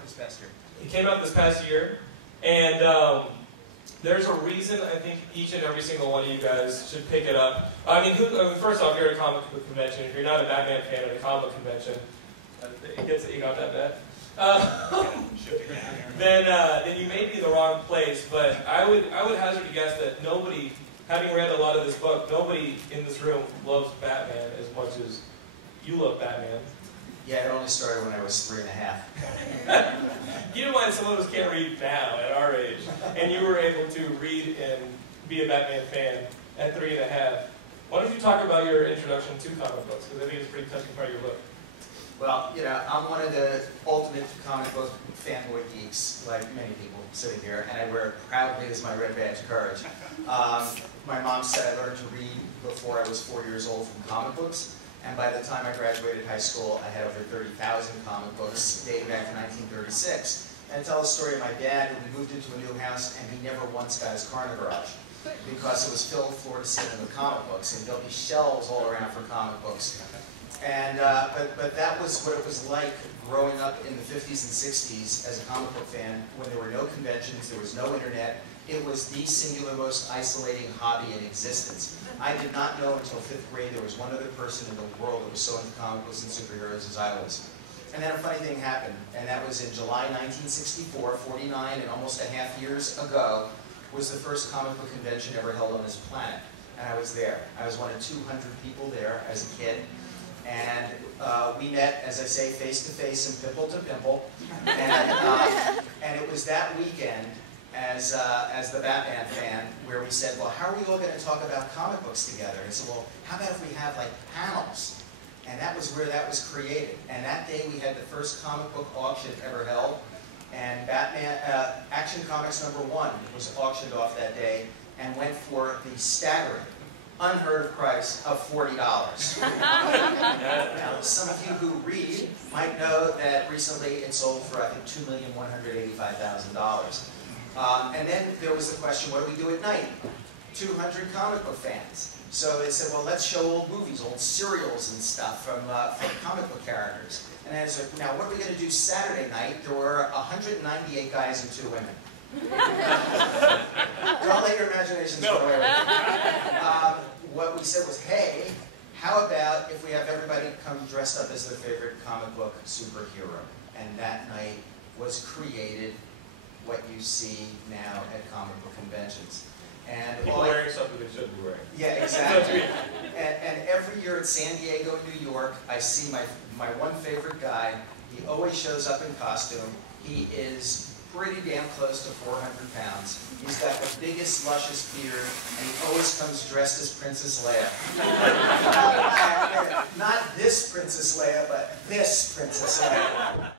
out this past year. It came out this past year, and there's a reason I think each and every single one of you guys should pick it up. I mean, first off, you're at a comic book convention. If you're not a Batman fan at a comic book convention, it gets it, you got that bad. Then you may be in the wrong place. But I would hazard to guess that nobody, having read a lot of this book, nobody in this room loves Batman as much as you love Batman. Yeah, it only started when I was 3½. Keep in mind, some of us can't read now at our age, and you were able to read and be a Batman fan at 3½. Why don't you talk about your introduction to comic books, because I think it's a pretty touching part of your book. Well, you know, I'm one of the ultimate comic book fanboy geeks, like many people sitting here, and I wear it proudly as my red badge of courage. My mom said I learned to read before I was 4 years old from comic books. And by the time I graduated high school, I had over 30,000 comic books dating back to 1936. And I tell the story of my dad, who we moved into a new house, and he never once got his car in the garage because it was filled floor to ceiling with comic books, and there'll be shelves all around for comic books. And but that was what it was like growing up in the 50s and 60s as a comic book fan, when there were no conventions, there was no internet. It was the singular most isolating hobby in existence. I did not know until 5th grade there was one other person in the world that was so into comic books and superheroes as I was. And then a funny thing happened, and that was in July 1964, 49 and almost a half years ago, was the first comic book convention ever held on this planet. And I was there. I was one of 200 people there as a kid. And we met, as I say, face to face and pimple to pimple. And it was that weekend, as the Batman fan, where we said, well, how are we all going to talk about comic books together? And I said, well, how about if we have like panels? And that was where that was created. And that day we had the first comic book auction ever held. And Batman, Action Comics #1 was auctioned off that day and went for the staggering, unheard of price of $40. Now, some of you who read might know that recently it sold for, I think, $2,185,000. And then there was the question, what do we do at night? 200 comic book fans. So they said, well, let's show old movies, old serials and stuff from comic book characters. And I said, now what are we going to do Saturday night? There were 198 guys and 2 women. Don't let your imaginations go away with it. What we said was, hey, how about if we have everybody come dressed up as their favorite comic book superhero? And that night was created what you see now at comic book conventions. And people wearing something they shouldn't be wearing. Yeah, exactly. And every year at San Diego and New York, I see my one favorite guy. He always shows up in costume. He is pretty damn close to 400 pounds. He's got the biggest, luscious beard, and he always comes dressed as Princess Leia. Not this Princess Leia, but this Princess Leia.